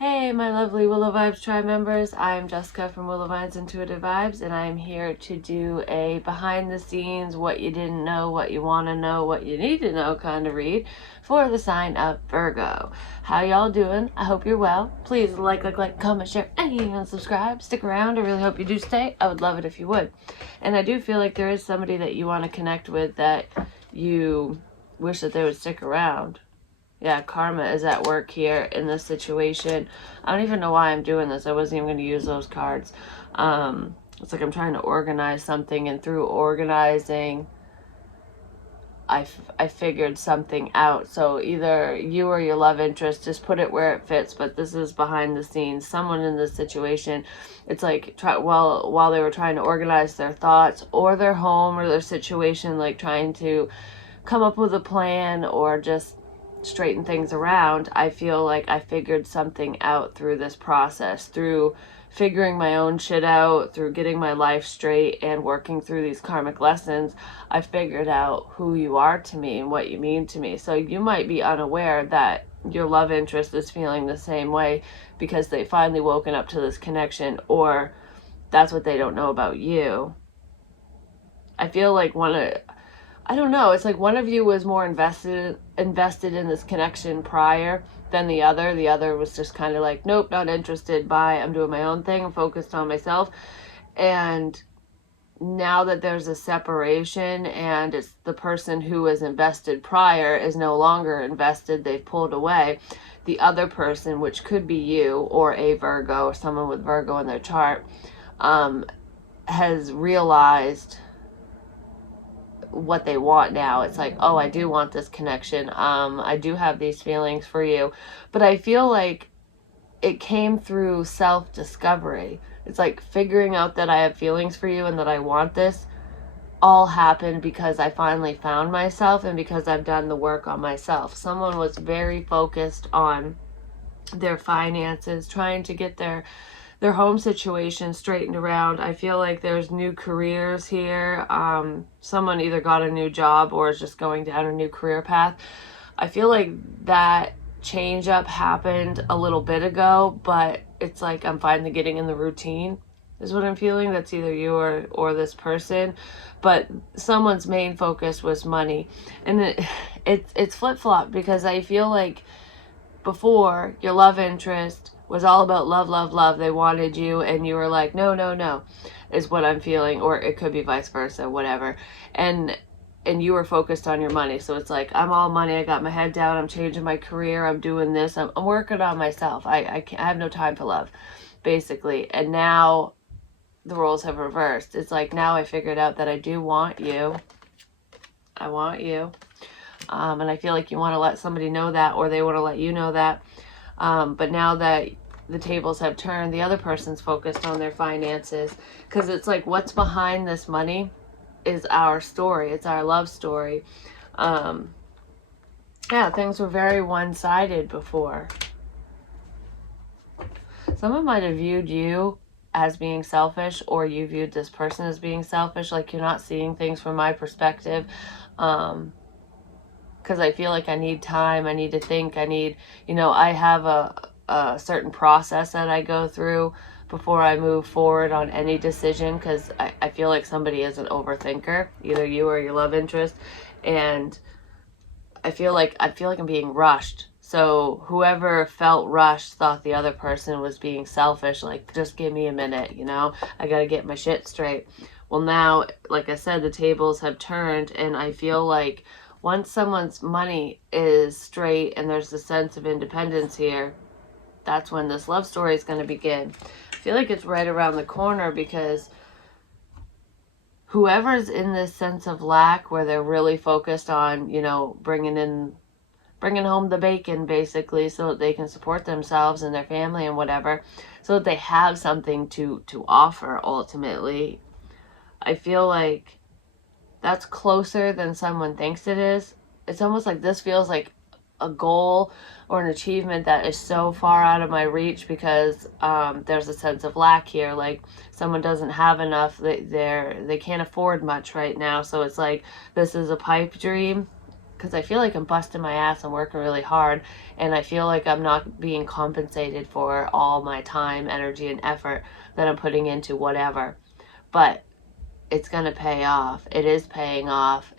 Hey, my lovely Willow Vibes tribe members. I am Jessica from Willow Vines Intuitive Vibes, and I am here to do a behind the scenes, what you didn't know, what you want to know, what you need to know kind of read for the sign of Virgo. How y'all doing? I hope you're well. Please like, comment, share, and even subscribe. Stick around. I really hope you do stay. I would love it if you would. And I do feel like there is somebody that you want to connect with that you wish that they would stick around. Yeah, karma is at work here in this situation. I don't even know why I'm doing this. I wasn't even going to use those cards. It's like I'm trying to organize something, and through organizing, I figured something out. So either you or your love interest, just put it where it fits. But this is behind the scenes. Someone in this situation, it's like while they were trying to organize their thoughts or their home or their situation, like trying to come up with a plan or just straighten things around, I feel like I figured something out through this process, through figuring my own shit out, through getting my life straight and working through these karmic lessons. I figured out who you are to me and what you mean to me. So you might be unaware that your love interest is feeling the same way because they finally woken up to this connection, or that's what they don't know about you. I feel like I don't know, it's like one of you was more invested in this connection prior than the other. The other was just kind of like, nope, not interested, bye, I'm doing my own thing, I'm focused on myself. And now that there's a separation and it's the person who was invested prior is no longer invested, they've pulled away, the other person, which could be you or a Virgo or someone with Virgo in their chart, has realized what they want now. It's like, oh, I do want this connection. I do have these feelings for you. But I feel like it came through self-discovery. It's like figuring out that I have feelings for you and that I want this all happened because I finally found myself and because I've done the work on myself. Someone was very focused on their finances, trying to get their home situation straightened around. I feel like there's new careers here. Someone either got a new job or is just going down a new career path. I feel like that change up happened a little bit ago, but it's like I'm finally getting in the routine is what I'm feeling. That's either you or this person, but someone's main focus was money. And it's flip-flop because I feel like before, your love interest was all about love, love, love. They wanted you and you were like, no, no, no, is what I'm feeling. Or it could be vice versa, whatever. And you were focused on your money. So it's like, I'm all money. I got my head down. I'm changing my career. I'm doing this. I'm working on myself. I have no time for love, basically. And now the roles have reversed. It's like, now I figured out that I do want you. I want you. And I feel like you want to let somebody know that, or they want to let you know that. But now that the tables have turned, the other person's focused on their finances. Because it's like, what's behind this money is our story. It's our love story. Yeah, things were very one-sided before. Someone might have viewed you as being selfish, or you viewed this person as being selfish. Like, you're not seeing things from my perspective. Because I feel like I need time, I need to think, I have a certain process that I go through before I move forward on any decision, because I feel like somebody is an overthinker, either you or your love interest, and I feel like I'm being rushed. So whoever felt rushed thought the other person was being selfish, like, just give me a minute, I gotta get my shit straight. Well, now, like I said, the tables have turned, and I feel like once someone's money is straight and there's a sense of independence here, that's when this love story is going to begin. I feel like it's right around the corner, because whoever's in this sense of lack where they're really focused on, bringing home the bacon, basically, so that they can support themselves and their family and whatever, so that they have something to offer ultimately. I feel like that's closer than someone thinks it is. It's almost like this feels like a goal or an achievement that is so far out of my reach, because there's a sense of lack here. Like, someone doesn't have enough. They can't afford much right now. So it's like, this is a pipe dream, because I feel like I'm busting my ass and working really hard, and I feel like I'm not being compensated for all my time, energy, and effort that I'm putting into whatever. But it's going to pay off. It is paying off.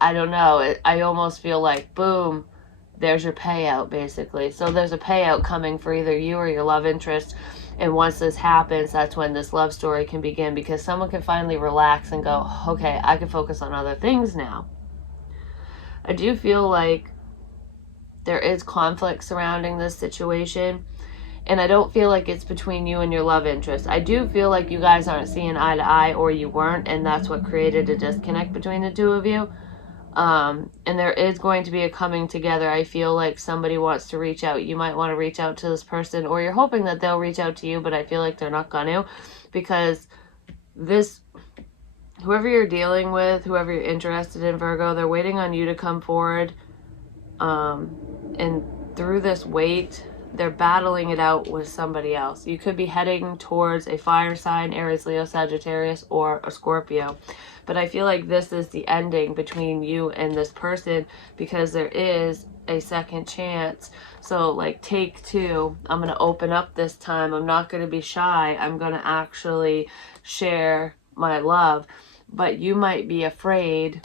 I don't know. I almost feel like, boom, there's your payout, basically. So there's a payout coming for either you or your love interest. And once this happens, that's when this love story can begin, because someone can finally relax and go, okay, I can focus on other things now. I do feel like there is conflict surrounding this situation. And I don't feel like it's between you and your love interest. I do feel like you guys aren't seeing eye to eye, or you weren't, and that's what created a disconnect between the two of you. And there is going to be a coming together. I feel like somebody wants to reach out. You might want to reach out to this person, or you're hoping that they'll reach out to you, but I feel like they're not going to, because whoever you're dealing with, whoever you're interested in, Virgo, they're waiting on you to come forward. And through this wait, they're battling it out with somebody else. You could be heading towards a fire sign, Aries, Leo, Sagittarius, or a Scorpio. But I feel like this is the ending between you and this person, because there is a second chance. So like, take two. I'm going to open up this time. I'm not going to be shy. I'm going to actually share my love. But you might be afraid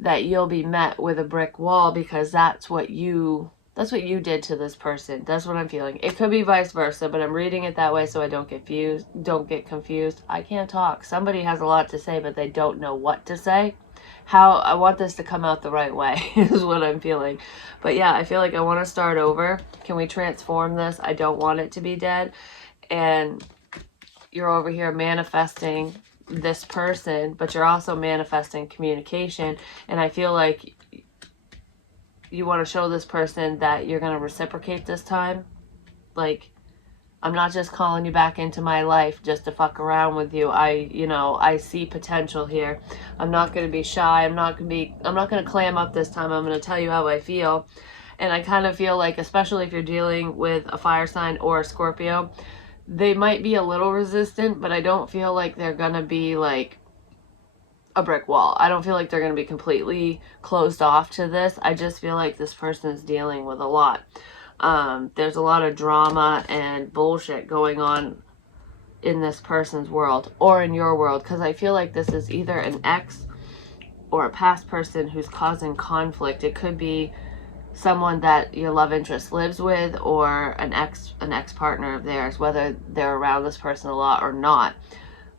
that you'll be met with a brick wall, because that's what you did to this person. That's what I'm feeling. It could be vice versa, but I'm reading it that way so I don't get confused. I can't talk. Somebody has a lot to say, but they don't know what to say. I want this to come out the right way is what I'm feeling. But yeah, I feel like I want to start over. Can we transform this? I don't want it to be dead. And you're over here manifesting this person, but you're also manifesting communication. And I feel like you want to show this person that you're going to reciprocate this time. Like, I'm not just calling you back into my life just to fuck around with you. I see potential here. I'm not going to be shy. I'm not going to clam up this time. I'm going to tell you how I feel. And I kind of feel like, especially if you're dealing with a fire sign or a Scorpio, they might be a little resistant, but I don't feel like they're going to be like a brick wall. I don't feel like they're going to be completely closed off to this. I just feel like this person's dealing with a lot. There's a lot of drama and bullshit going on in this person's world, or in your world, because I feel like this is either an ex or a past person who's causing conflict. It could be someone that your love interest lives with, or an ex partner of theirs, whether they're around this person a lot or not.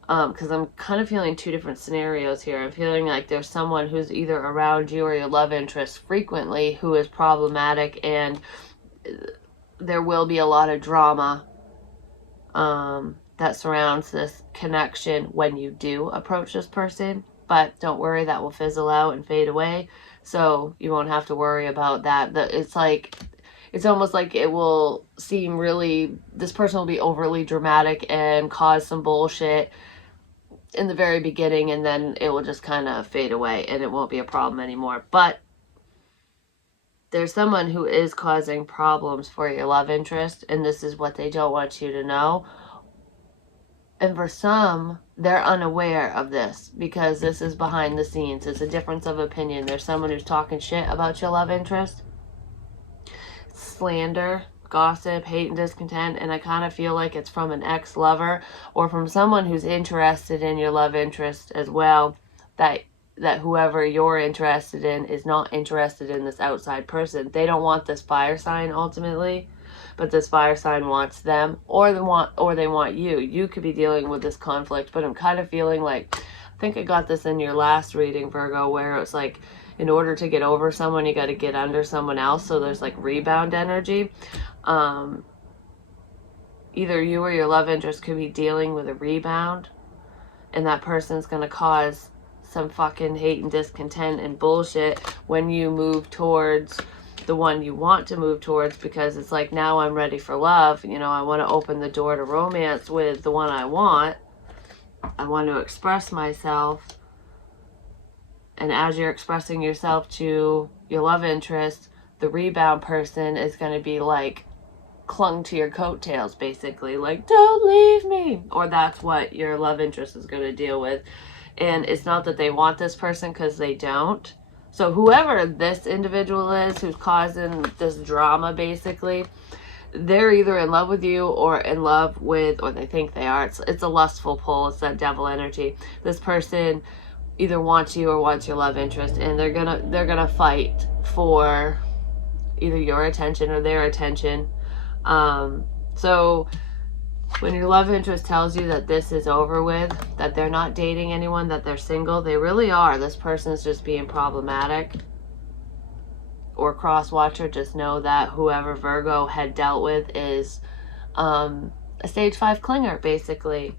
Because I'm kind of feeling two different scenarios here. I'm feeling like there's someone who's either around you or your love interest frequently who is problematic, and there will be a lot of drama that surrounds this connection when you do approach this person. But don't worry, that will fizzle out and fade away. So you won't have to worry about that. It's almost like it will seem this person will be overly dramatic and cause some bullshit in the very beginning, and then it will just kind of fade away and it won't be a problem anymore. But there's someone who is causing problems for your love interest, and this is what they don't want you to know. And for some, they're unaware of this, because this is behind the scenes. It's a difference of opinion. There's someone who's talking shit about your love interest. Slander, gossip, hate, and discontent. And I kind of feel like it's from an ex-lover, or from someone who's interested in your love interest as well, that whoever you're interested in is not interested in this outside person. They don't want this fire sign ultimately, but this fire sign wants them, or they want you. You could be dealing with this conflict, but I'm kind of feeling like, I think I got this in your last reading, Virgo, where it's like, in order to get over someone, you got to get under someone else. So there's like rebound energy. Either you or your love interest could be dealing with a rebound, and that person's going to cause some fucking hate and discontent and bullshit when you move towards the one you want to move towards, because it's like, now I'm ready for love. I want to open the door to romance with the one I want. I want to express myself. And as you're expressing yourself to your love interest, the rebound person is going to be like clung to your coattails, basically, like, don't leave me. Or that's what your love interest is going to deal with. And it's not that they want this person, because they don't. So whoever this individual is who's causing this drama, basically, they're either in love with you or in love with, or they think they are. It's a lustful pull. It's that devil energy. This person either wants you or wants your love interest, and they're gonna fight for either your attention or their attention. So when your love interest tells you that this is over with, that they're not dating anyone, that they're single, they really are. This person is just being problematic or cross-watcher. Just know that whoever Virgo had dealt with is a stage 5 clinger, basically.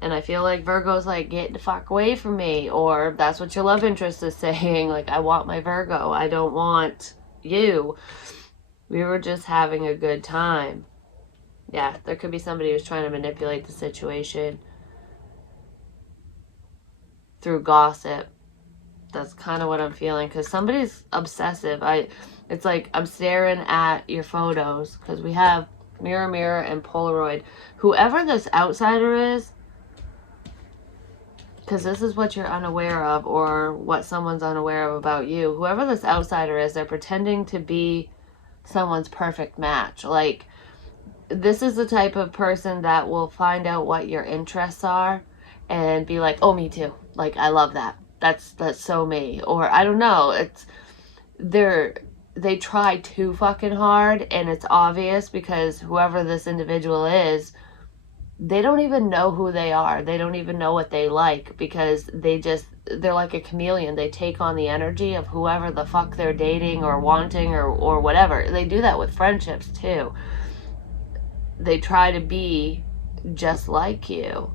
And I feel like Virgo's like, get the fuck away from me. Or that's what your love interest is saying. Like, I want my Virgo. I don't want you. We were just having a good time. Yeah, there could be somebody who's trying to manipulate the situation through gossip. That's kind of what I'm feeling, because somebody's obsessive. It's like I'm staring at your photos, because we have mirror, mirror, and Polaroid. Whoever this outsider is, because this is what you're unaware of, or what someone's unaware of about you. Whoever this outsider is, they're pretending to be someone's perfect match. Like, this is the type of person that will find out what your interests are and be like, oh, me too. Like, I love that. That's so me. Or I don't know. They try too fucking hard, and it's obvious, because whoever this individual is, they don't even know who they are. They don't even know what they like, because they're like a chameleon. They take on the energy of whoever the fuck they're dating or wanting or whatever. They do that with friendships too. They try to be just like you.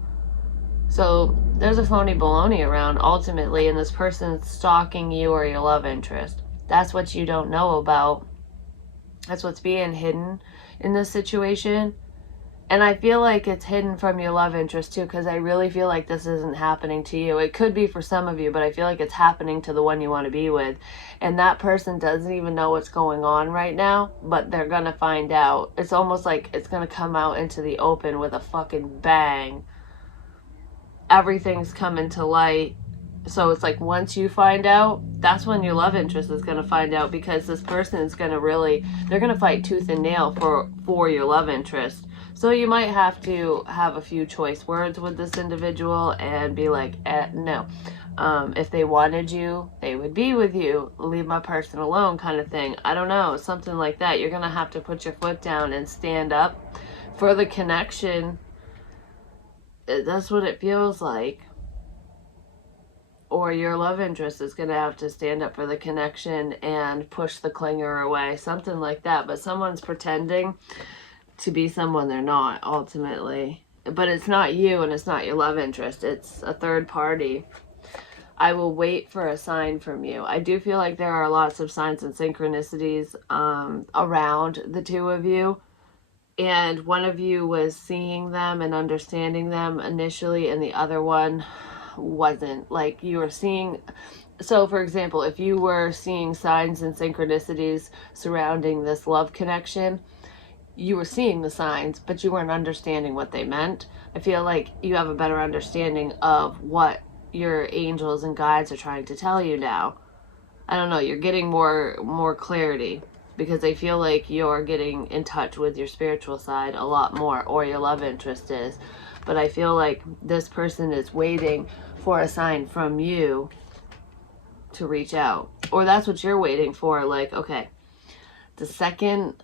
So there's a phony baloney around ultimately, and this person's stalking you or your love interest. That's what you don't know about. That's what's being hidden in this situation. And I feel like it's hidden from your love interest too, because I really feel like this isn't happening to you. It could be for some of you, but I feel like it's happening to the one you want to be with. And that person doesn't even know what's going on right now, but they're going to find out. It's almost like it's going to come out into the open with a fucking bang. Everything's coming to light. So it's like once you find out, that's when your love interest is going to find out, because this person is going to they're going to fight tooth and nail for your love interest. So you might have to have a few choice words with this individual and be like, no. If they wanted you, they would be with you. Leave my person alone, kind of thing. I don't know, something like that. You're going to have to put your foot down and stand up for the connection. That's what it feels like. Or your love interest is going to have to stand up for the connection and push the clinger away. Something like that. But someone's pretending to be someone they're not, ultimately. But it's not you, and it's not your love interest. It's a third party. I will wait for a sign from you. I do feel like there are lots of signs and synchronicities around the two of you. And one of you was seeing them and understanding them initially, and the other one wasn't. Like, you were seeing, so for example, if you were seeing signs and synchronicities surrounding this love connection, you were seeing the signs, but you weren't understanding what they meant. I feel like you have a better understanding of what your angels and guides are trying to tell you now. I don't know, you're getting more clarity, because I feel like you're getting in touch with your spiritual side a lot more, or your love interest is. But I feel like this person is waiting for a sign from you to reach out. Or that's what you're waiting for. Like, okay, the second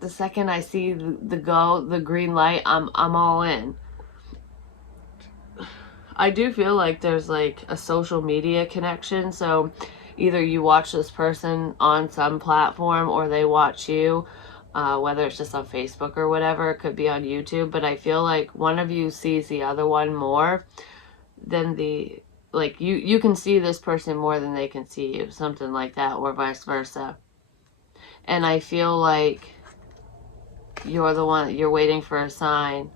I see the green light, I'm all in. I do feel like there's like a social media connection. So either you watch this person on some platform, or they watch you. Whether it's just on Facebook or whatever, it could be on YouTube, but I feel like one of you sees the other one more than you can see this person more than they can see you, something like that, or vice versa. And I feel like you're the one, you're waiting for a sign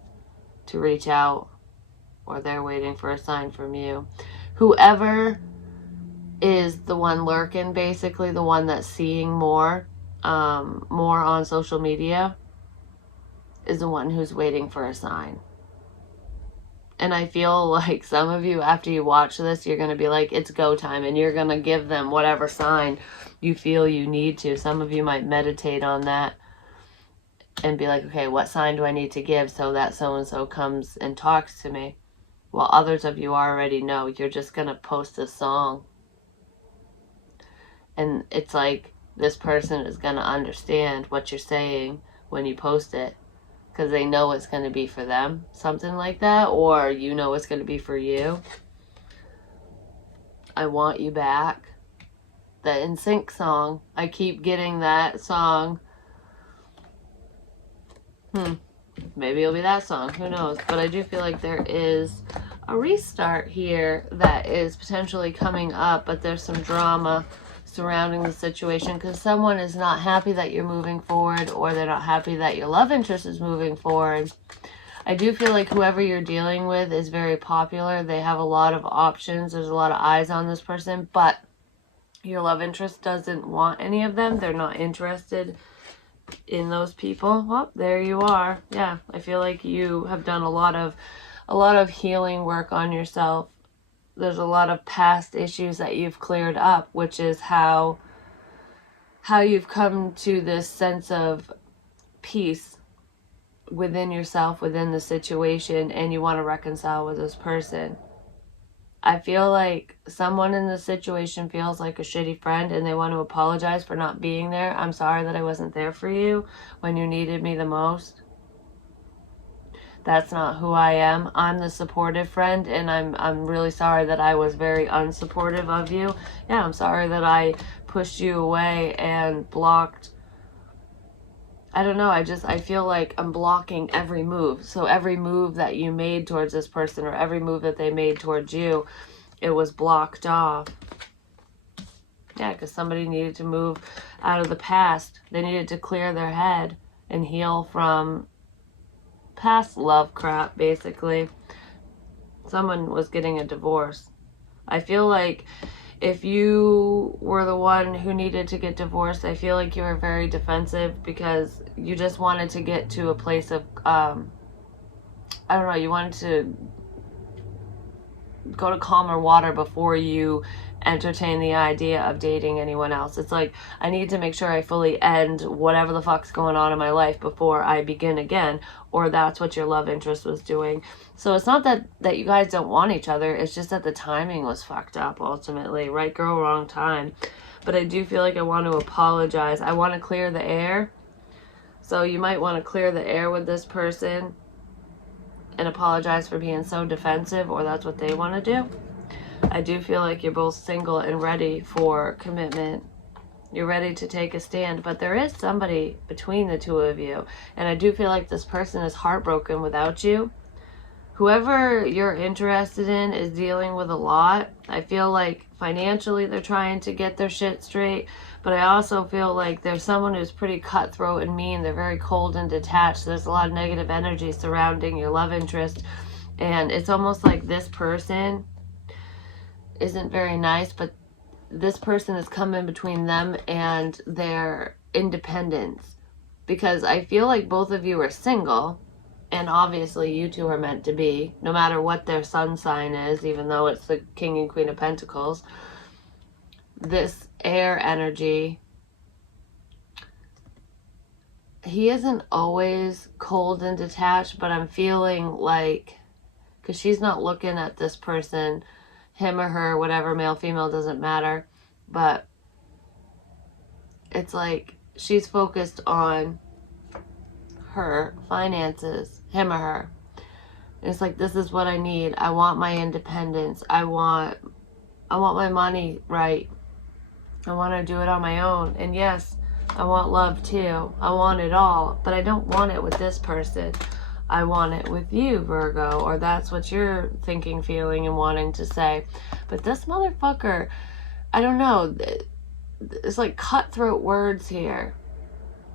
to reach out, or they're waiting for a sign from you. Whoever is the one lurking, basically the one that's seeing more on social media, is the one who's waiting for a sign. And I feel like some of you, after you watch this, you're going to be like, it's go time, and you're going to give them whatever sign you feel you need to. Some of you might meditate on that and be like, okay, what sign do I need to give so that so-and-so comes and talks to me? While others of you already know, you're just going to post a song. And it's like this person is going to understand what you're saying when you post it, because they know it's going to be for them, something like that, or you know it's going to be for you. I Want You Back, the NSYNC song. I keep getting that song. Maybe it'll be that song, who knows? But I do feel like there is a restart here that is potentially coming up, but there's some drama surrounding the situation because someone is not happy that you're moving forward, or they're not happy that your love interest is moving forward. I do feel like whoever you're dealing with is very popular. They have a lot of options. There's a lot of eyes on this person, but your love interest doesn't want any of them. They're not interested in those people. Well, there you are. Yeah, I feel like you have done a lot of healing work on yourself. There's a lot of past issues that you've cleared up, which is how you've come to this sense of peace within yourself, within the situation, and you want to reconcile with this person. I feel like someone in this situation feels like a shitty friend and they want to apologize for not being there. I'm sorry that I wasn't there for you when you needed me the most. That's not who I am. I'm the supportive friend, and I'm really sorry that I was very unsupportive of you. Yeah, I'm sorry that I pushed you away and blocked. I don't know, I feel like I'm blocking every move. So every move that you made towards this person, or every move that they made towards you, it was blocked off. Yeah, because somebody needed to move out of the past. They needed to clear their head and heal from past love crap, basically. Someone was getting a divorce. I feel like if you were the one who needed to get divorced, I feel like you were very defensive because you just wanted to get to a place of, I don't know, you wanted to go to calmer water before you entertain the idea of dating anyone else. It's like, I need to make sure I fully end whatever the fuck's going on in my life before I begin again, or that's what your love interest was doing. So it's not that you guys don't want each other, it's just that the timing was fucked up ultimately. Right girl, wrong time. But I do feel like I want to apologize. I want to clear the air. So you might want to clear the air with this person and apologize for being so defensive, or that's what they want to do. I do feel like you're both single and ready for commitment. You're ready to take a stand, but there is somebody between the two of you. And I do feel like this person is heartbroken without you. Whoever you're interested in is dealing with a lot. I feel like financially they're trying to get their shit straight, but I also feel like there's someone who's pretty cutthroat and mean. They're very cold and detached. There's a lot of negative energy surrounding your love interest, and it's almost like this person isn't very nice, but this person is coming between them and their independence, because I feel like both of you are single, and obviously you two are meant to be, no matter what their sun sign is, even though it's the King and Queen of Pentacles. This air energy, he isn't always cold and detached, but I'm feeling like, because she's not looking at this person, him or her, whatever, male, female, doesn't matter, but it's like she's focused on her finances, him or her. And it's like, this is what I need. I want my independence. I want my money right. I want to do it on my own. And yes, I want love too. I want it all, but I don't want it with this person. I want it with you, Virgo, or that's what you're thinking, feeling, and wanting to say. But this motherfucker, I don't know, it's like cutthroat words here.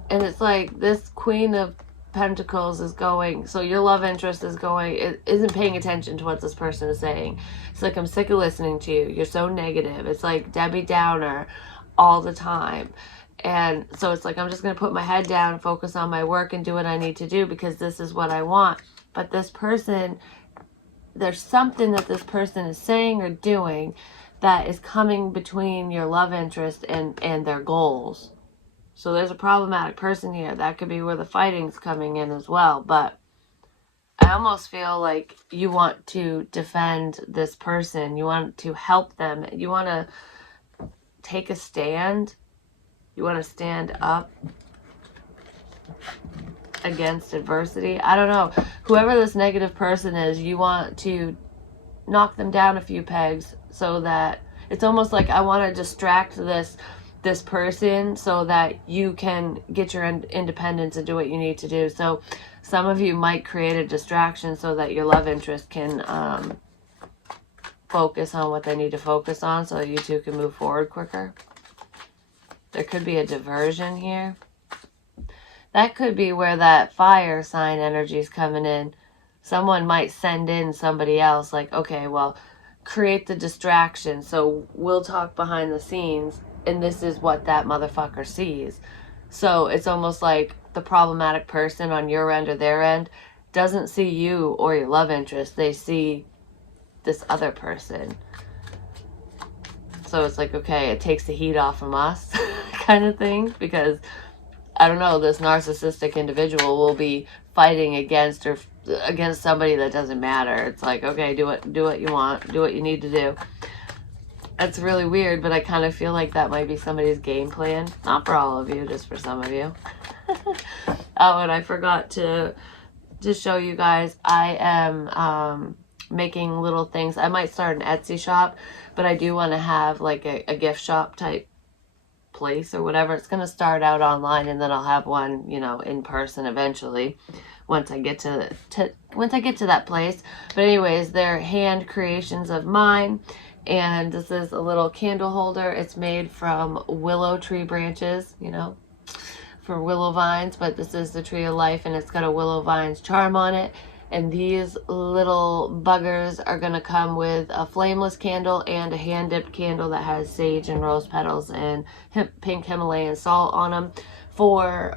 And it's like this Queen of Pentacles is going, so your love interest is going, it isn't paying attention to what this person is saying. It's like, I'm sick of listening to you. You're so negative. It's like Debbie Downer all the time. And so it's like, I'm just going to put my head down, focus on my work, and do what I need to do because this is what I want. But this person, there's something that this person is saying or doing that is coming between your love interest and their goals. So there's a problematic person here. That could be where the fighting's coming in as well. But I almost feel like you want to defend this person. You want to help them. You want to take a stand. You want to stand up against adversity. I don't know. Whoever this negative person is, you want to knock them down a few pegs so that it's almost like I want to distract this person so that you can get your independence and do what you need to do. So some of you might create a distraction so that your love interest can focus on what they need to focus on so that you two can move forward quicker. There could be a diversion here. That could be where that fire sign energy is coming in. Someone might send in somebody else like, okay, well, create the distraction. So we'll talk behind the scenes and this is what that motherfucker sees. So it's almost like the problematic person on your end or their end doesn't see you or your love interest. They see this other person. So it's like, okay, it takes the heat off from us kind of thing, because I don't know, this narcissistic individual will be fighting against somebody that doesn't matter. It's like, okay, do what you want, do what you need to do. That's really weird, but I kind of feel like that might be somebody's game plan. Not for all of you, just for some of you. Oh, and I forgot to show you guys, I am making little things. I might start an Etsy shop, but I do want to have like a gift shop type place or whatever. It's going to start out online and then I'll have one, you know, in person eventually once I get to that place. But anyways, they're hand creations of mine. And this is a little candle holder. It's made from willow tree branches, you know, for willow vines, but this is the tree of life and it's got a willow vines charm on it. And these little buggers are going to come with a flameless candle and a hand-dipped candle that has sage and rose petals and pink Himalayan salt on them for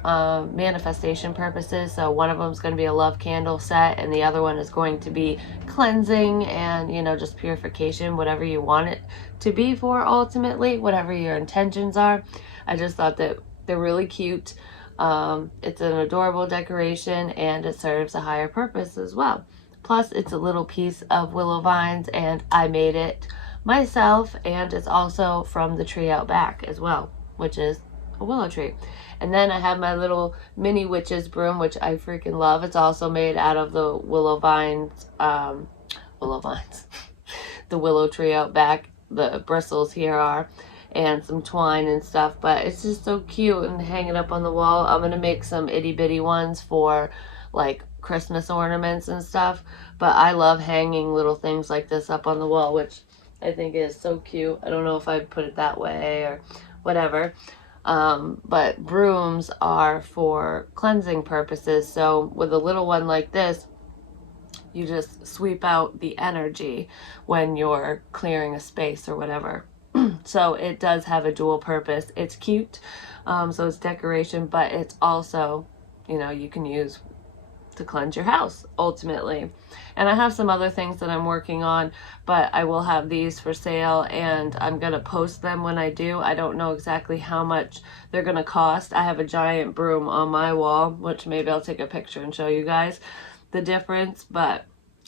manifestation purposes. So one of them is going to be a love candle set and the other one is going to be cleansing and, you know, just purification, whatever you want it to be for ultimately, whatever your intentions are. I just thought that they're really cute. It's an adorable decoration and it serves a higher purpose as well. Plus it's a little piece of willow vines and I made it myself, and it's also from the tree out back as well, which is a willow tree. And then I have my little mini witch's broom, which I freaking love. It's also made out of the willow vines, the willow tree out back. The bristles here are, and some twine and stuff, but it's just so cute and hang it up on the wall. I'm gonna make some itty bitty ones for like Christmas ornaments and stuff, but I love hanging little things like this up on the wall, which I think is so cute. I don't know if I'd put it that way or whatever. But brooms are for cleansing purposes. So with a little one like this, you just sweep out the energy when you're clearing a space or whatever. So it does have a dual purpose. It's cute, so it's decoration, but it's also, you know, you can use to cleanse your house ultimately. And I have some other things that I'm working on, but I will have these for sale and I'm gonna post them when I do. I don't know exactly how much they're gonna cost. I have a giant broom on my wall, which maybe I'll take a picture and show you guys the difference, but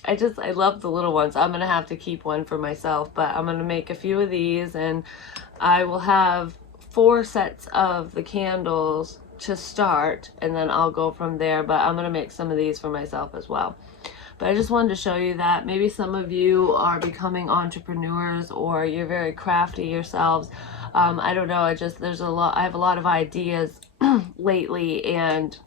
I love the little ones. I'm gonna have to keep one for myself, but I'm gonna make a few of these and I will have 4 sets of the candles to start and then I'll go from there, but I'm gonna make some of these for myself as well. But I just wanted to show you that maybe some of you are becoming entrepreneurs or you're very crafty yourselves. I don't know, I have a lot of ideas lately, and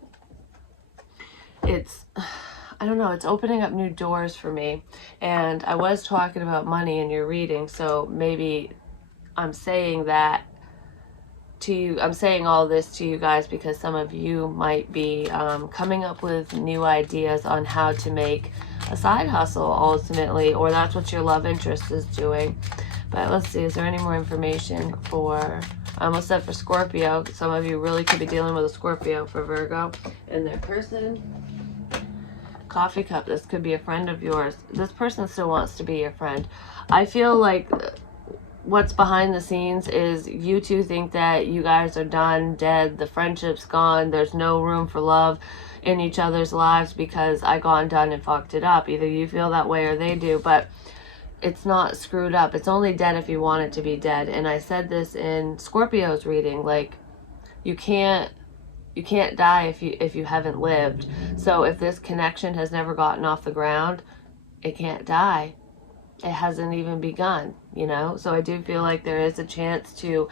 I don't know, it's opening up new doors for me. And I was talking about money in your reading, so maybe I'm saying that to you. I'm saying all this to you guys because some of you might be coming up with new ideas on how to make a side hustle ultimately, or that's what your love interest is doing. But let's see, is there any more information for, I almost said for Scorpio. Some of you really could be dealing with a Scorpio for Virgo and their person. coffee cup. This could be a friend of yours. This person still wants to be your friend. I feel like what's behind the scenes is you two think that you guys are done, dead, the friendship's gone, there's no room for love in each other's lives because I gone, done, and fucked it up. Either you feel that way or they do, but it's not screwed up. It's only dead if you want it to be dead. And I said this in Scorpio's reading, like, you can't die if you haven't lived. So if this connection has never gotten off the ground, it can't die. It hasn't even begun, you know? So I do feel like there is a chance to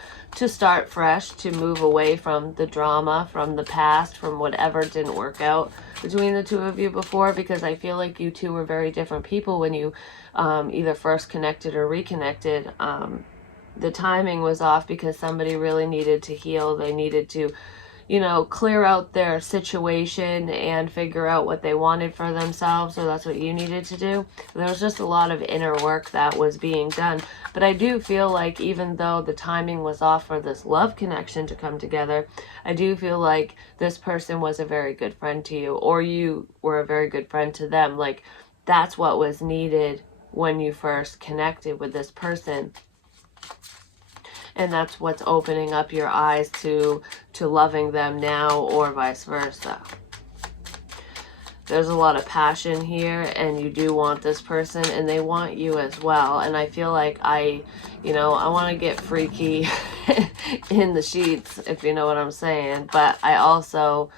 start fresh, to move away from the drama, from the past, from whatever didn't work out between the two of you before, because I feel like you two were very different people when you either first connected or reconnected. The timing was off because somebody really needed to heal. They needed to, you know, clear out their situation and figure out what they wanted for themselves. So that's what you needed to do. There was just a lot of inner work that was being done. But I do feel like even though the timing was off for this love connection to come together, I do feel like this person was a very good friend to you, or you were a very good friend to them. Like, that's what was needed when you first connected with this person. And that's what's opening up your eyes to loving them now, or vice versa. There's a lot of passion here, and you do want this person, and they want you as well. And I feel like I want to get freaky in the sheets, if you know what I'm saying. But I also,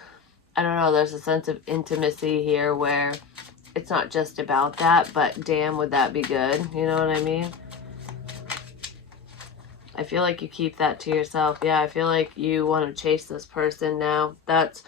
I don't know, there's a sense of intimacy here where it's not just about that, but damn, would that be good? You know what I mean? I feel like you keep that to yourself. Yeah, I feel like you want to chase this person now. That's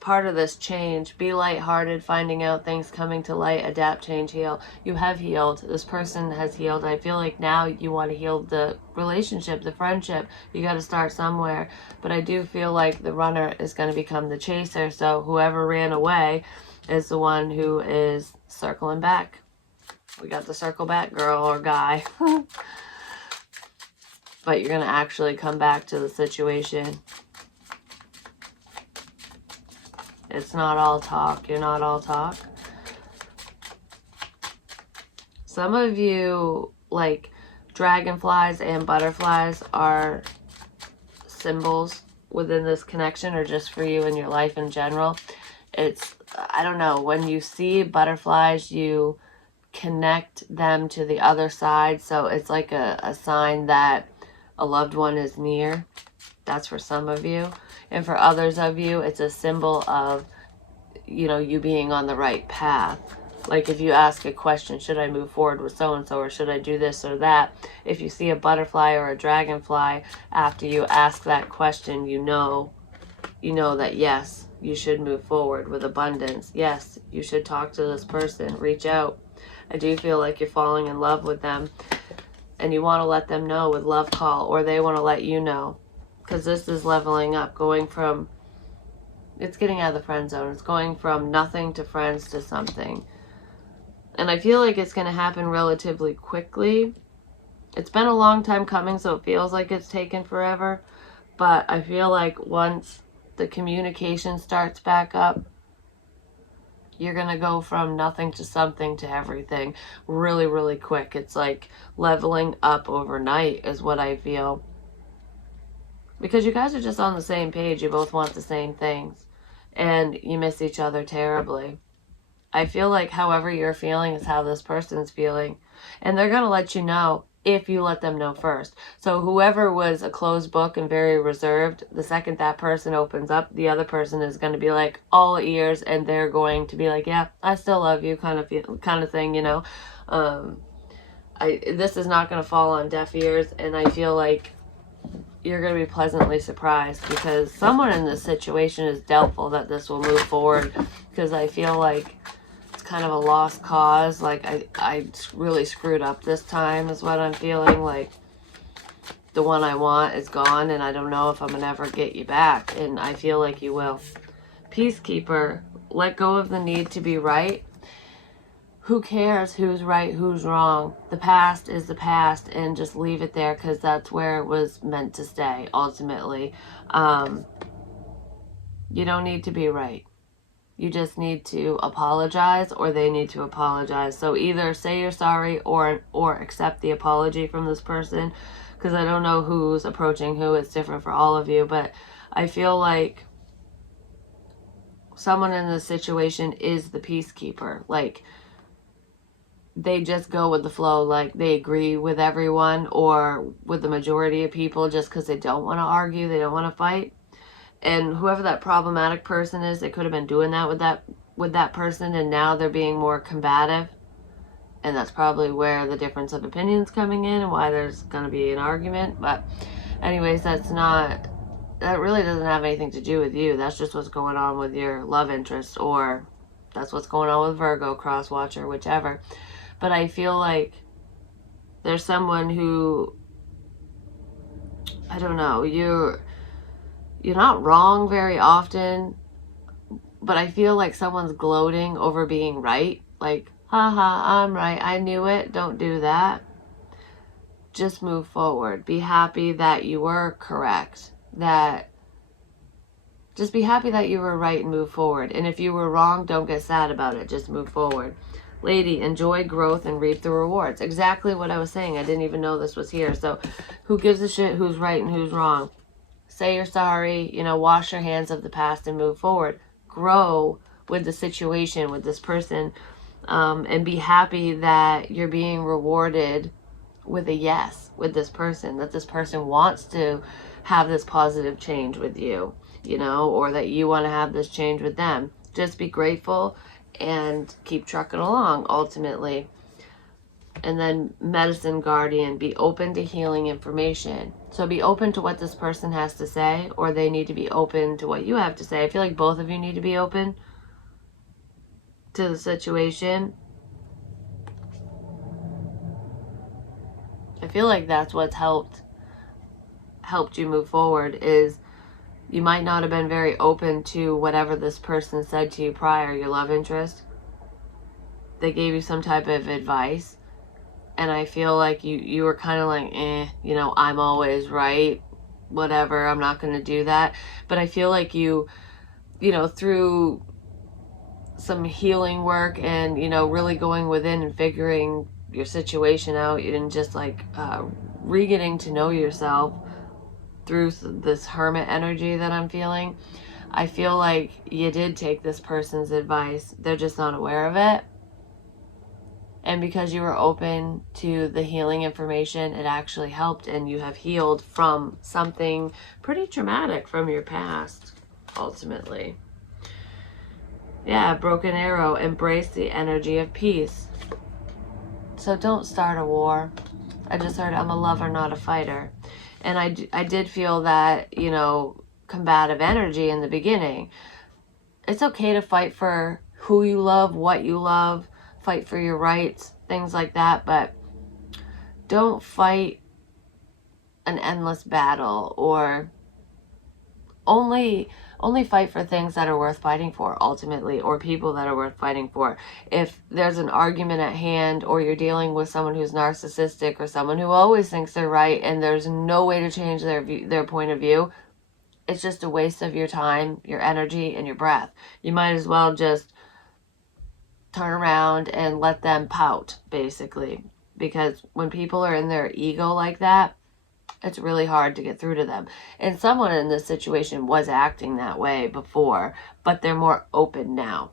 part of this change. Be lighthearted, finding out things coming to light, adapt, change, heal. You have healed. This person has healed. I feel like now you want to heal the relationship, the friendship. You got to start somewhere. But I do feel like the runner is going to become the chaser. So whoever ran away is the one who is circling back. We got the circle back girl or guy. But you're going to actually come back to the situation. It's not all talk. You're not all talk. Some of you, like, dragonflies and butterflies are symbols within this connection, or just for you in your life in general. It's, I don't know, when you see butterflies, you connect them to the other side. So it's like a sign that a loved one is near. That's for some of you. And for others of you, it's a symbol of, you know, you being on the right path. Like if you ask a question, should I move forward with so-and-so, or should I do this or that? If you see a butterfly or a dragonfly, after you ask that question, you know that yes, you should move forward with abundance. Yes, you should talk to this person, reach out. I do feel like you're falling in love with them, and you want to let them know with love call, or they want to let you know, because this is leveling up, going from, it's getting out of the friend zone. It's going from nothing to friends to something. And I feel like it's going to happen relatively quickly. It's been a long time coming, so it feels like it's taken forever. But I feel like once the communication starts back up, you're going to go from nothing to something to everything really, really quick. It's like leveling up overnight is what I feel. Because you guys are just on the same page. You both want the same things. And you miss each other terribly. I feel like however you're feeling is how this person's feeling. And they're going to let you know if you let them know first. So whoever was a closed book and very reserved, the second that person opens up, the other person is going to be like all ears, and they're going to be like, yeah, I still love you, kind of thing, you know. This is not going to fall on deaf ears, and I feel like you're going to be pleasantly surprised, because someone in this situation is doubtful that this will move forward, because I feel like it's kind of a lost cause. Like I really screwed up this time is what I'm feeling. Like the one I want is gone, and I don't know if I'm going to ever get you back, and I feel like you will. Peacekeeper, let go of the need to be right. Who cares who's right, who's wrong? The past is the past, and just leave it there, because that's where it was meant to stay, ultimately. You don't need to be right. You just need to apologize, or they need to apologize. So either say you're sorry or accept the apology from this person, because I don't know who's approaching who. It's different for all of you, but I feel like someone in this situation is the peacekeeper. Like, they just go with the flow, like they agree with everyone or with the majority of people just because they don't want to argue, they don't want to fight. And whoever that problematic person is, they could have been doing that with that person, and now they're being more combative. And that's probably where the difference of opinions coming in and why there's going to be an argument. But anyways, that really doesn't have anything to do with you. That's just what's going on with your love interest, or that's what's going on with Virgo, cross watcher, whichever. But I feel like there's someone who, I don't know, you're not wrong very often, but I feel like someone's gloating over being right. Like, haha, I'm right. I knew it. Don't do that. Just move forward. Be happy that you were correct. Just be happy that you were right and move forward. And if you were wrong, don't get sad about it. Just move forward. Lady, enjoy growth and reap the rewards. Exactly what I was saying. I didn't even know this was here. So who gives a shit who's right and who's wrong? Say you're sorry, wash your hands of the past and move forward. Grow with the situation, with this person, and be happy that you're being rewarded with a yes with this person, that this person wants to have this positive change with you, or that you want to have this change with them. Just be grateful and keep trucking along, ultimately. And then medicine guardian, be open to healing information. So be open to what this person has to say, or they need to be open to what you have to say. I feel like both of you need to be open to the situation. I feel like that's what's helped you move forward, is you might not have been very open to whatever this person said to you prior, your love interest. They gave you some type of advice, and I feel like you were kind of like, I'm always right, whatever, I'm not going to do that. But I feel like you through some healing work and, really going within and figuring your situation out, and just like re-getting to know yourself through this hermit energy that I'm feeling, I feel like you did take this person's advice. They're just not aware of it. And because you were open to the healing information, it actually helped, and you have healed from something pretty traumatic from your past, ultimately. Yeah, broken arrow, embrace the energy of peace. So don't start a war. I just heard I'm a lover, not a fighter. And I did feel that, combative energy in the beginning. It's okay to fight for who you love, what you love, fight for your rights, things like that, but don't fight an endless battle, or only fight for things that are worth fighting for, ultimately, or people that are worth fighting for. If there's an argument at hand, or you're dealing with someone who's narcissistic, or someone who always thinks they're right and there's no way to change their point of view, it's just a waste of your time, your energy, and your breath. You might as well just turn around and let them pout, basically. Because when people are in their ego like that, it's really hard to get through to them. And someone in this situation was acting that way before, but they're more open now.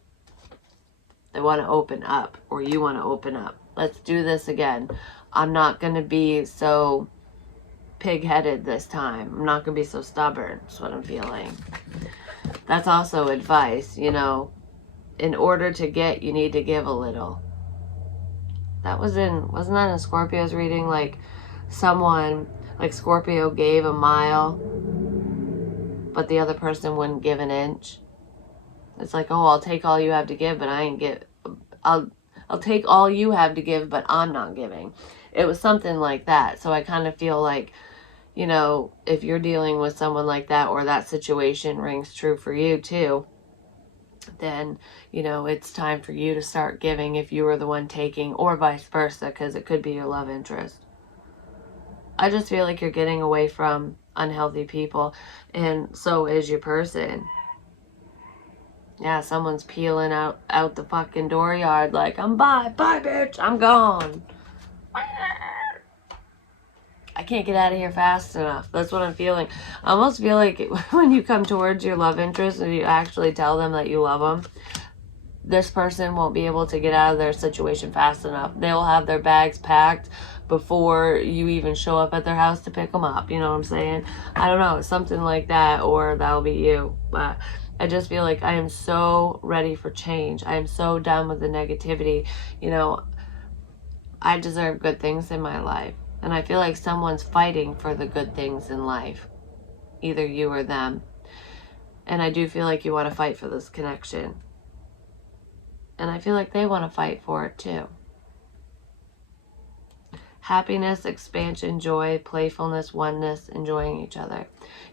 They want to open up, or you want to open up. Let's do this again. I'm not going to be so pig-headed this time. I'm not going to be so stubborn. That's what I'm feeling. That's also advice, in order to get, you need to give a little. Wasn't that in Scorpio's reading? Like, someone, like Scorpio gave a mile, but the other person wouldn't give an inch. It's like, oh, I'll take all you have to give, but I'll take all you have to give, but I'm not giving. It was something like that. So I kind of feel like, if you're dealing with someone like that, or that situation rings true for you too, then, it's time for you to start giving if you were the one taking, or vice versa, because it could be your love interest. I just feel like you're getting away from unhealthy people, and so is your person. Yeah, someone's peeling out the fucking dooryard like, I'm bye bitch, I'm gone. I can't get out of here fast enough. That's what I'm feeling. I almost feel like when you come towards your love interest and you actually tell them that you love them, this person won't be able to get out of their situation fast enough. They'll have their bags packed before you even show up at their house to pick them up. You know what I'm saying? I don't know, something like that, or that'll be you. But I just feel like I am so ready for change. I am so done with the negativity. You know, I deserve good things in my life. And I feel like someone's fighting for the good things in life, either you or them. And I do feel like you want to fight for this connection. And I feel like they want to fight for it too. Happiness, expansion, joy, playfulness, oneness, enjoying each other.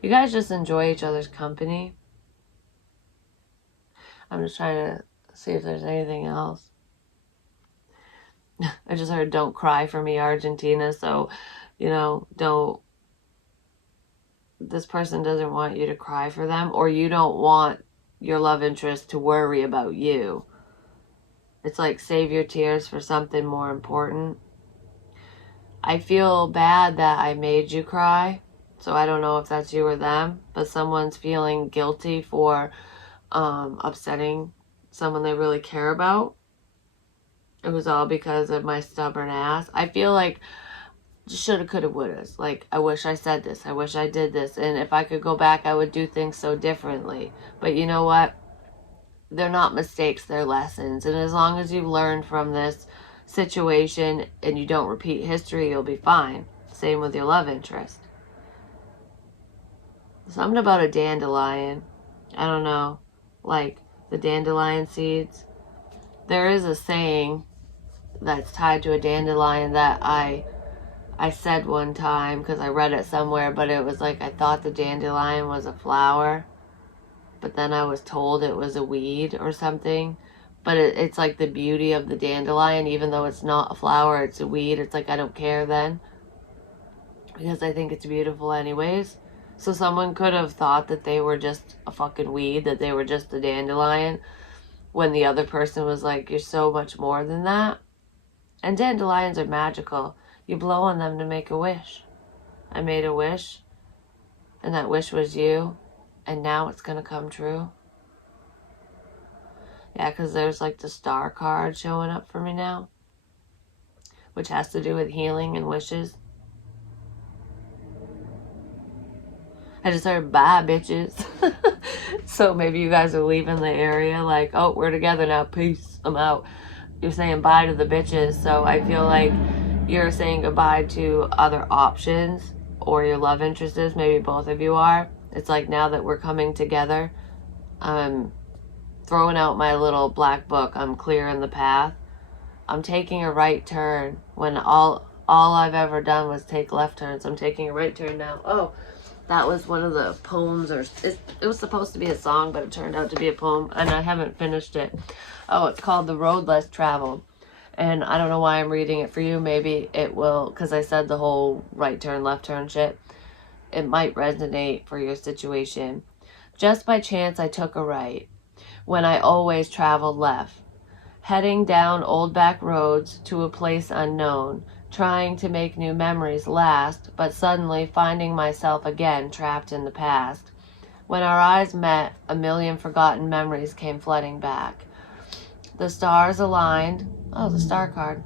You guys just enjoy each other's company. I'm just trying to see if there's anything else. I just heard don't cry for me, Argentina. So, you know, this person doesn't want you to cry for them, or you don't want your love interest to worry about you. It's like save your tears for something more important. I feel bad that I made you cry. So I don't know if that's you or them, but someone's feeling guilty for upsetting someone they really care about. It was all because of my stubborn ass. I feel like shoulda, coulda, wouldas. Like, I wish I said this. I wish I did this. And if I could go back, I would do things so differently. But you know what? They're not mistakes. They're lessons. And as long as you learn from this situation and you don't repeat history, you'll be fine. Same with your love interest. Something about a dandelion. I don't know. Like the dandelion seeds. There is a saying that's tied to a dandelion that I said one time because I read it somewhere, but it was like I thought the dandelion was a flower, but then I was told it was a weed or something. But it's like the beauty of the dandelion, even though it's not a flower, it's a weed. It's like I don't care then because I think it's beautiful anyways. So someone could have thought that they were just a fucking weed, that they were just a dandelion, when the other person was like, you're so much more than that. And dandelions are magical. You blow on them to make a wish. I made a wish, and that wish was you, and now it's going to come true. Yeah, because there's like the star card showing up for me now, which has to do with healing and wishes. I just heard bye, bitches. So maybe you guys are leaving the area like, oh, we're together now, peace, I'm out. You're saying bye to the bitches. So I feel like you're saying goodbye to other options, or your love interest is, maybe both of you are. It's like, now that we're coming together, I'm throwing out my little black book. I'm clearing the path. I'm taking a right turn when all I've ever done was take left turns. I'm taking a right turn now. Oh, that was one of the poems, or it was supposed to be a song, but it turned out to be a poem, and I haven't finished it. Oh, it's called The Road Less Traveled. And I don't know why I'm reading it for you. Maybe it will, because I said the whole right turn, left turn shit. It might resonate for your situation. Just by chance, I took a right when I always traveled left, heading down old back roads to a place unknown, trying to make new memories last, but suddenly finding myself again trapped in the past. When our eyes met, a million forgotten memories came flooding back. The stars aligned. Oh, the star card.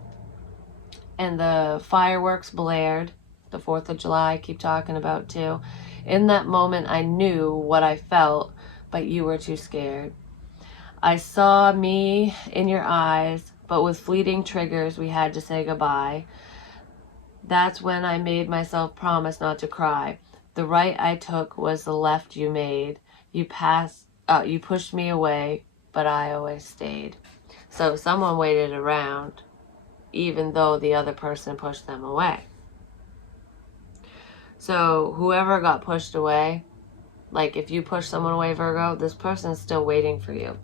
And the fireworks blared. The 4th of July I keep talking about too. In that moment, I knew what I felt, but you were too scared. I saw me in your eyes, but with fleeting triggers, we had to say goodbye. That's when I made myself promise not to cry. The right I took was the left you made. You pushed me away, but I always stayed. So someone waited around, even though the other person pushed them away. So whoever got pushed away, like if you push someone away, Virgo, this person's still waiting for you.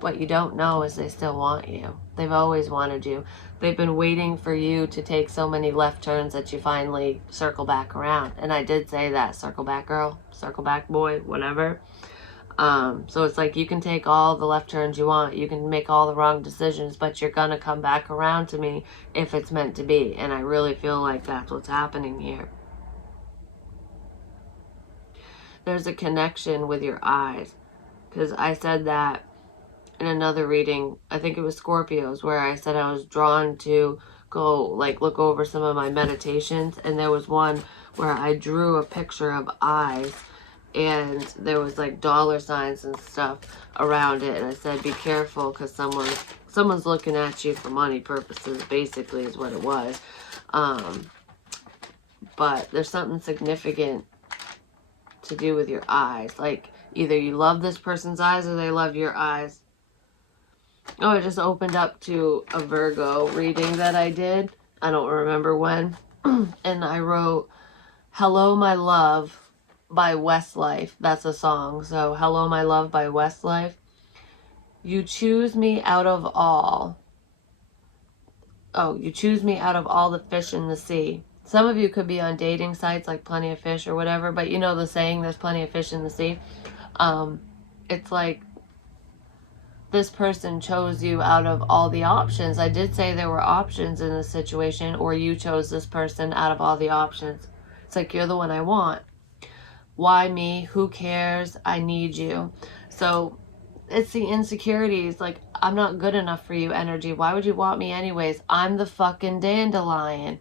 What you don't know is they still want you. They've always wanted you. They've been waiting for you to take so many left turns that you finally circle back around. And I did say that, circle back girl, circle back boy, whatever. So it's like you can take all the left turns you want. You can make all the wrong decisions, but you're going to come back around to me if it's meant to be. And I really feel like that's what's happening here. There's a connection with your eyes. Because I said that in another reading, I think it was Scorpios, where I said I was drawn to go like look over some of my meditations, and there was one where I drew a picture of eyes, and there was like dollar signs and stuff around it, and I said be careful because someone's looking at you for money purposes, basically is what it was. But there's something significant to do with your eyes, like either you love this person's eyes or they love your eyes. Oh, I just opened up to a Virgo reading that I did. I don't remember when. And I wrote, Hello, My Love by Westlife. That's a song. So, Hello, My Love by Westlife. You choose me out of all. Oh, you choose me out of all the fish in the sea. Some of you could be on dating sites like Plenty of Fish or whatever, but you know the saying, there's plenty of fish in the sea. It's like, this person chose you out of all the options. I did say there were options in this situation, or you chose this person out of all the options. It's like, you're the one I want. Why me? Who cares? I need you. So it's the insecurities, like, I'm not good enough for you energy. Why would you want me anyways? I'm the fucking dandelion.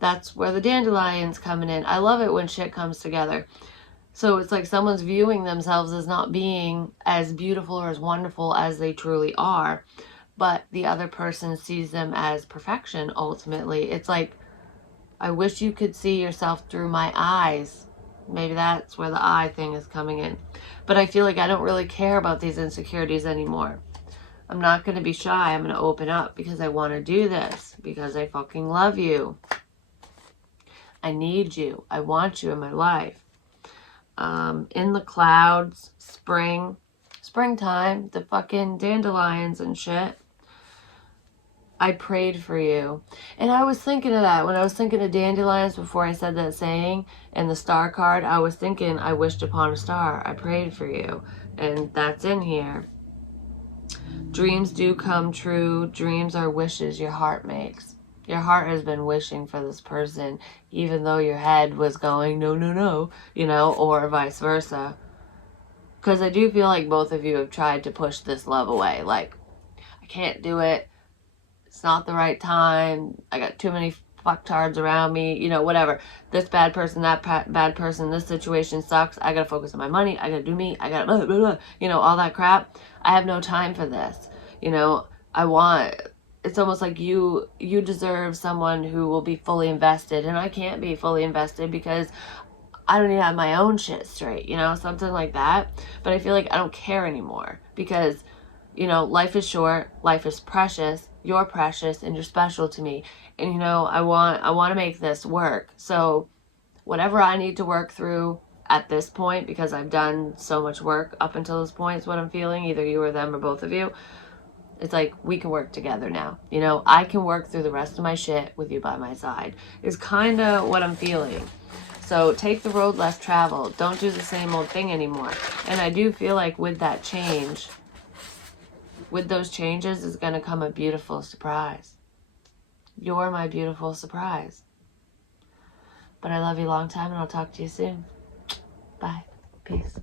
That's where the dandelion's coming in. I love it when shit comes together. So it's like someone's viewing themselves as not being as beautiful or as wonderful as they truly are, but the other person sees them as perfection ultimately. It's like, I wish you could see yourself through my eyes. Maybe that's where the eye thing is coming in. But I feel like I don't really care about these insecurities anymore. I'm not going to be shy. I'm going to open up because I want to do this, because I fucking love you. I need you. I want you in my life. In the clouds, springtime, the fucking dandelions and shit. I prayed for you. And I was thinking of that when I was thinking of dandelions before I said that saying, and the star card, I was thinking, I wished upon a star. I prayed for you. And that's in here. Dreams do come true. Dreams are wishes your heart makes. Your heart has been wishing for this person, even though your head was going, no, no, no, you know, or vice versa. Because I do feel like both of you have tried to push this love away. Like, I can't do it. It's not the right time. I got too many fucktards around me, you know, whatever. This bad person, that bad person, this situation sucks. I gotta focus on my money. I gotta do me. I gotta blah, blah, blah, you know, all that crap. I have no time for this. You know, it's almost like you deserve someone who will be fully invested, and I can't be fully invested because I don't even have my own shit straight, you know, something like that. But I feel like I don't care anymore because, you know, life is short, life is precious, you're precious, and you're special to me. And, you know, I want to make this work. So whatever I need to work through at this point, because I've done so much work up until this point, is what I'm feeling, either you or them or both of you. It's like, we can work together now. You know, I can work through the rest of my shit with you by my side, is kind of what I'm feeling. So take the road less traveled. Don't do the same old thing anymore. And I do feel like with that change, with those changes is going to come a beautiful surprise. You're my beautiful surprise. But I love you long time, and I'll talk to you soon. Bye. Peace.